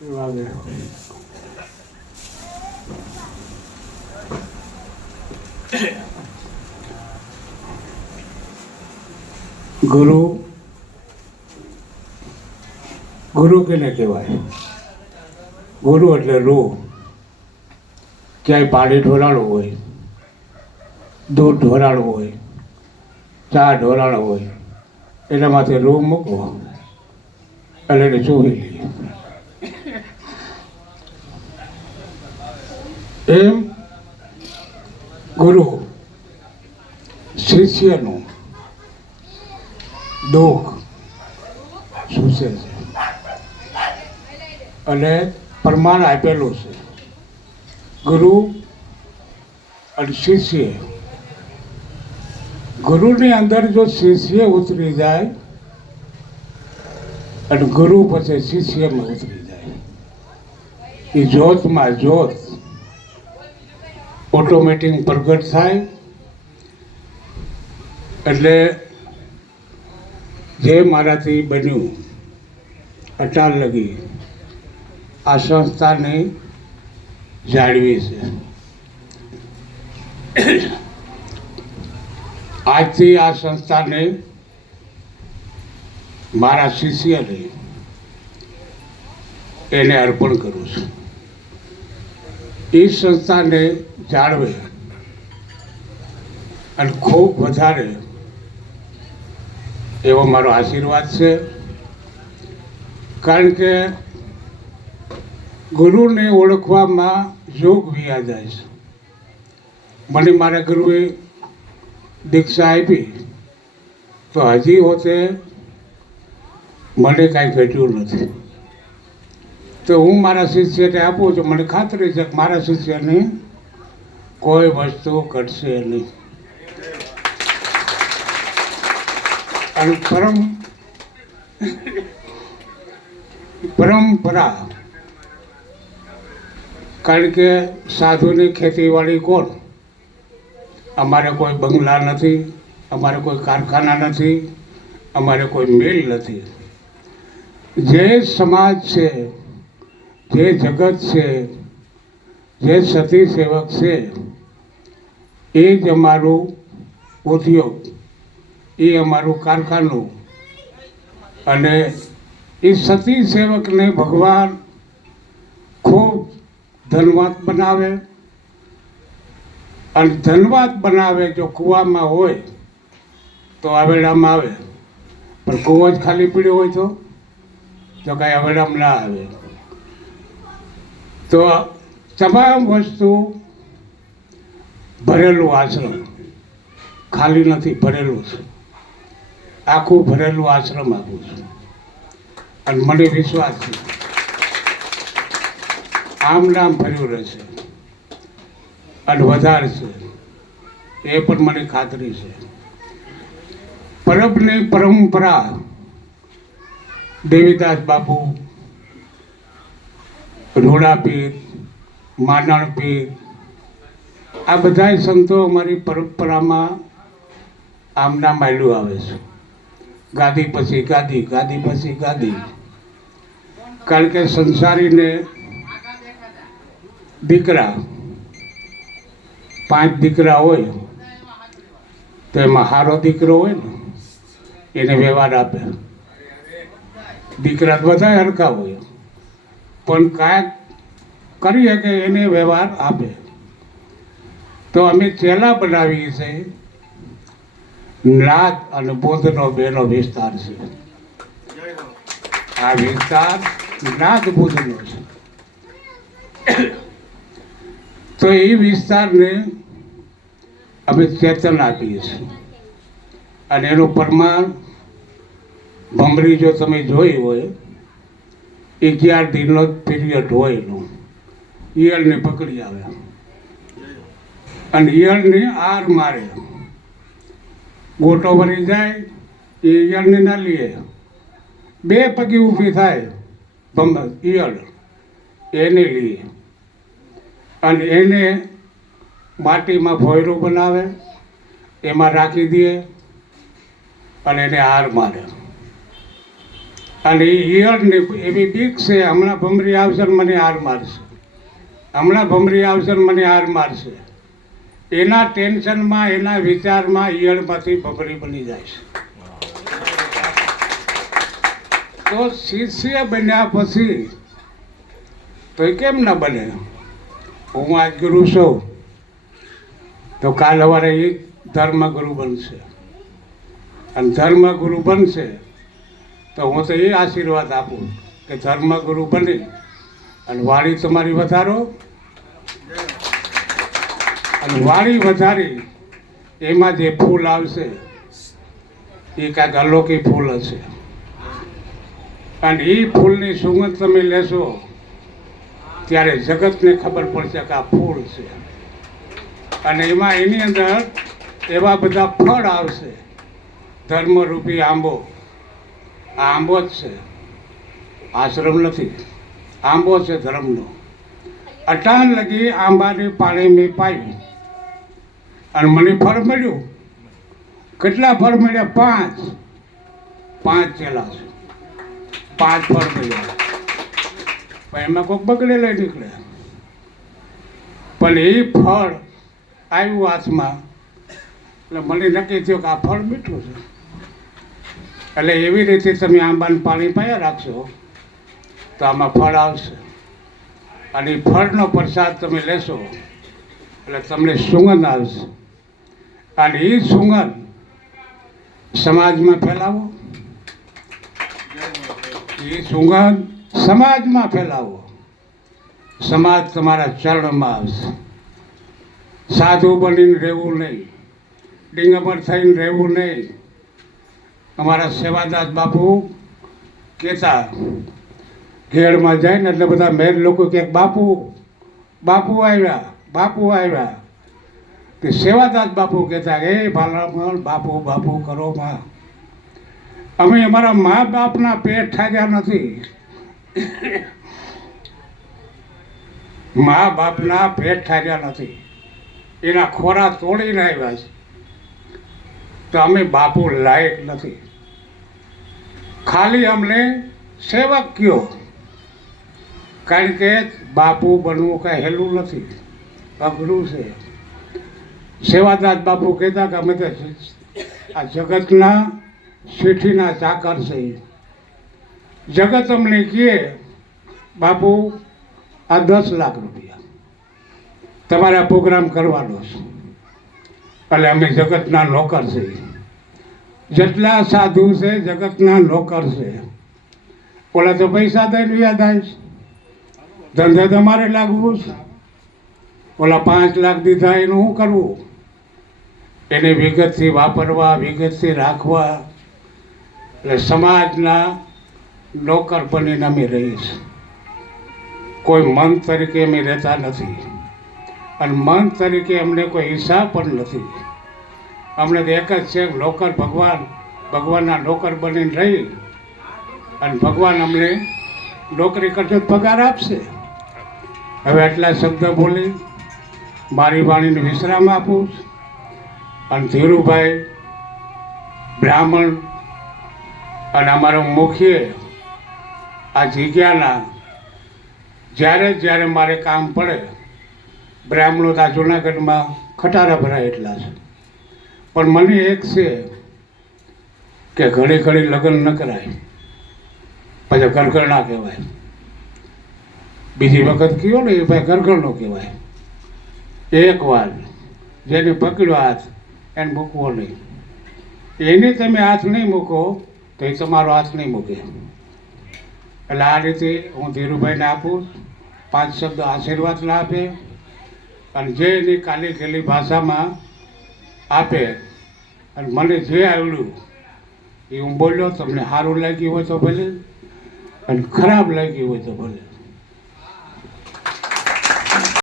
વાગે ગુરુ ગુરુ કેને કહેવાય? ગુરુ એટલે રૂ. ક્યાંય પાણી ઢોળાડવું હોય, દૂધ ઢોળાડવું હોય, ચા ઢોળાડવું હોય, એના માથે રૂ મૂકો એટલે એને ચોવી લઈએ. એમ ગુરુ શિષ્યનું દુઃખ સૂચે છે અને પ્રમાણ આપેલું છે. ગુરુ અને શિષ્ય, ગુરુની અંદર જો શિષ્ય ઉતરી જાય અને ગુરુ પછી શિષ્યમાં ઉતરી જાય, એ જ્યોતમાં જ્યોત ઓટોમેટિક પ્રગટ થાય. એટલે જે મારાથી બન્યું અટાલ લગી આ સંસ્થાને જાળવી છે. આજથી આ સંસ્થાને મારા શિષ્યને એને અર્પણ કરું છું. એ સંસ્થાને જાળવે અને ખૂબ વધારે એવો મારો આશીર્વાદ છે. કારણ કે ગુરુને ઓળખવામાં યોગ વ્યા જાય છે. મને મારા ગુરુએ દીક્ષા આપી તો હજી હોતે મને કાંઈ ઘટ્યું નથી. તો હું મારા શિષ્યને આપું છું, મને ખાતરી છે કે મારા શિષ્યને કોઈ વસ્તુ ઘટશે નહીં. અને પરંપરા, કારણ કે સાધુની ખેતીવાડી કોણ? અમારે કોઈ બંગલા નથી, અમારે કોઈ કારખાના નથી, અમારે કોઈ મિલ નથી. જે સમાજ છે, જે જગત છે, જે સતી સેવક છે, એ જ અમારું ઉદ્યોગ, એ અમારું કારખાનું. અને એ સતી સેવકને ભગવાન ખૂબ ધનવાન બનાવે. અને ધનવાન બનાવે જો કૂવામાં હોય તો આવેડામાં આવે, પણ કૂવો જ ખાલી પીડ્યો હોય તો કાંઈ આવેડામાં ના આવે. તો તમામ વસ્તુ ભરેલું આશ્રમ, ખાલી નથી, ભરેલું છે. આખું ભરેલું આશ્રમ આપું છું. અને મને વિશ્વાસ છે આમ નામ ભર્યું રહેશે અને વધારશે, એ પણ મને ખાતરી છે. પરબની પરંપરા દેવીદાસ બાપુ, રોડા પીર, માનણ પીર, આ બધા સંતો અમારી પરંપરામાં આમના માયલું આવે છે. ગાદી પછી ગાદી, ગાદી પછી ગાદી. કારણ કે સંસારીને દીકરા, 5 દીકરા હોય તો એમાં સારો દીકરો હોય ને એને વ્યવહાર આપે. દીકરા બધા હરખા હોય પણ કાંઈક કરી શકે એને વ્યવહાર આપે. તો અમે ચેલા બનાવીએ છીએ. નાદ અને બોધનો બેનો વિસ્તાર છે. આ વિસ્તાર નાદ બોધનો છે. તો એ વિસ્તારને અમે ચેતન આપીએ છીએ. અને એનું પ્રમાણ ભમરી જો તમે જોઈ હોય, 11 દિનનો પીરિયડ હોય એનું, ઈયળને પકડી આવે અને ઈયળને આર મારે, ગોટો ભરી જાય, એ ઈયળને ના લે, 2 પગે ઊભી થાય ઈયળ, એને લે અને એને માટીમાં ભોયરું બનાવે, એમાં રાખી દે અને એને હાર મારે. અને એ ઈયળની એવી બીક છે, હમણાં ભમરી આવશે ને મને હાર મારશે, હમણાં ભમરી આવશે ને મને હાર મારશે. એના ટેન્શનમાં, એના વિચારમાં ઈયળમાંથી ભમરી બની જાય છે. તો શિષ્ય બન્યા પછી તો એ કેમ ના બને? હું આજ ગુરુ છું તો કાલ સવારે એ ધર્મગુરુ બનશે, અને ધર્મગુરુ બનશે તો હું તો એ આશીર્વાદ આપું કે ધર્મગુરુ બની અને વાણી તમારી વધારો, અને વાણી વધારી એમાં જે ફૂલ આવશે એ કાંઈક અલૌકિક ફૂલ હશે. અને એ ફૂલની સુગંધ તમે લેશો ત્યારે જગતને ખબર પડશે કે આ ફૂલ છે. અને એમાં એની અંદર એવા બધા ફળ આવશે. ધર્મરૂપી આંબો, આ આંબો જ છે, આશ્રમ નથી, આંબો છે ધર્મનો. અટાણ લગી આંબાની પાણી મેં પાયું અને મને ફળ મળ્યું. કેટલા ફળ મળ્યા? 5 ચેલા છે, 5 ફળ મળ્યા. પણ એમાં કોઈક બગડેલા નીકળે. પણ એ ફળ આવ્યું હાથમાં એટલે મને નક્કી થયું કે આ ફળ મીઠું છે. એટલે એવી રીતે તમે આંબાનું પાણી પાયા રાખશો તો આમાં ફળ આવશે. અને એ ફળનો પ્રસાદ તમે લેશો એટલે તમને સુગંધ આવશે. અને એ સુગંધ સમાજમાં ફેલાવો, એ સુગંધ સમાજમાં ફેલાવો. સમાજ તમારા ચરણમાં આવશે. સાધુ બનીને રહેવું નહીં, ડિંગમર થઈને રહેવું નહીં. અમારા સેવાદાસ બાપુ કહેતા, ઘેડમાં જાય ને એટલે બધા મેર લોકો કહે બાપુ બાપુ આવ્યા, બાપુ આવ્યા. તે સેવાદાસ બાપુ કહેતા કે એ ભાલામણ બાપુ બાપુ કરો માં. અમે અમારા મા બાપના પેટ ઠાર્યા નથી, મા બાપના પેટ ઠાર્યા નથી, એના ખોરા તોડીને આવ્યા છે. તો અમે બાપુ લાયક નથી. ખાલી અમને સેવક કયો, કારણ કે બાપુ બનવું કાંઈ હેલું નથી, અઘરું છે. સેવાદાસ બાપુ કહેતા કે અમે તો આ જગતના શેઠીના ચાકર છે. જગત અમને કહે બાપુ આ 10 લાખ રૂપિયા તમારે આ પ્રોગ્રામ કરવાનો છે, એટલે અમે જગતના નોકર છે. જેટલા સાધુ છે જગતના નોકર છે. ઓલા તો પૈસા દઈને યાદ આવે છે, ધંધે તમારે લાગવું છે. ઓલા 5 લાખ દીધા એનું શું કરવું? એને વિગતથી વાપરવા, વિગતથી રાખવા. એટલે સમાજના નોકર બનીને અમે રહીએ છીએ. કોઈ મન તરીકે અમે રહેતા નથી, અને મન તરીકે અમને કોઈ હિસાબ પણ નથી. અમને તો એક જ છે, નોકર ભગવાન, ભગવાનના નોકર બનીને રહી અને ભગવાન અમને નોકરી કરશે પગાર આપશે. હવે આટલા શબ્દ બોલી મારી વાણીને વિશ્રામ આપું. અને ધીરુભાઈ બ્રાહ્મણ અને અમારો મુખ્ય આ જગ્યાના જ્યારે જ્યારે મારે કામ પડે, બ્રાહ્મણો તો આ જુનાગઢમાં ખટારા ભરાય એટલા છે. પણ મને એક છે કે ઘડી ઘડી લગ્ન ન કરાય, પછી ગરગરણા કહેવાય. બીજી વખત કયો ને એ ભાઈ ગરગરનો કહેવાય. એકવાર જેને પકડ્યો હાથ એને મૂકવો નહીં. એને તમે હાથ નહીં મૂકો તો એ તમારો હાથ નહીં મૂકે. એટલે આ રીતે હું ધીરુભાઈને આપું. 5 શબ્દ આશીર્વાદના આપે, અને જે એની કાલી ખેલી ભાષામાં આપે. અને મને જે આવડ્યું એ હું બોલ્યો. તમને સારું લાગ્યું હોય તો ભલે, અને ખરાબ લાગ્યું હોય તો ભલે.